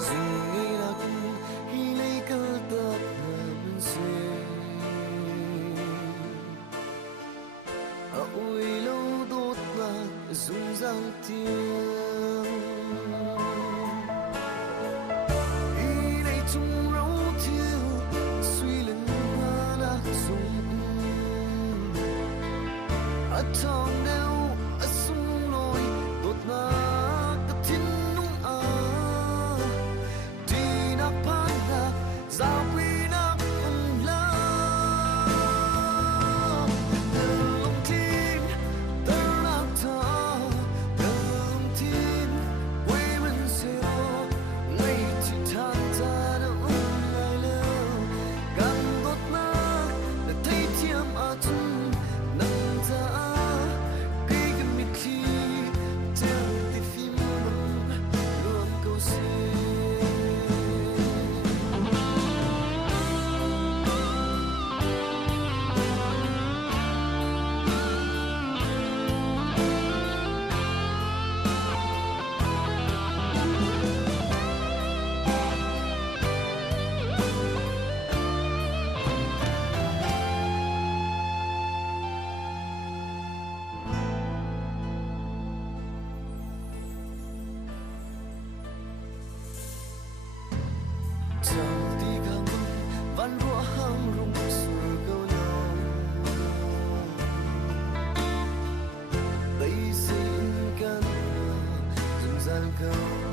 dừng ngây nắc khi lấy cơ tật mình xuyên ôi lâu đốt lạc dùng giang tiếng ý này chung rấu thiêu suy lưng hoa lạc dùng ở trong đeo ở sung nồi đốt lạc cái thiên nung đi nắp phai lạc giao quy nắp la từ lòng thiên từ lạc thở từ lòng thiên quê mình xưa ngay chỉ than ta đã ngày lâu càng đốt lạc để thấy thiêm ở chân nắng ta cây cái miệt khi theo tìm phim luôn câu xin chẳng đi gắng van rủa hăng rung sủa câu nhau đây xin căn dừng gian câu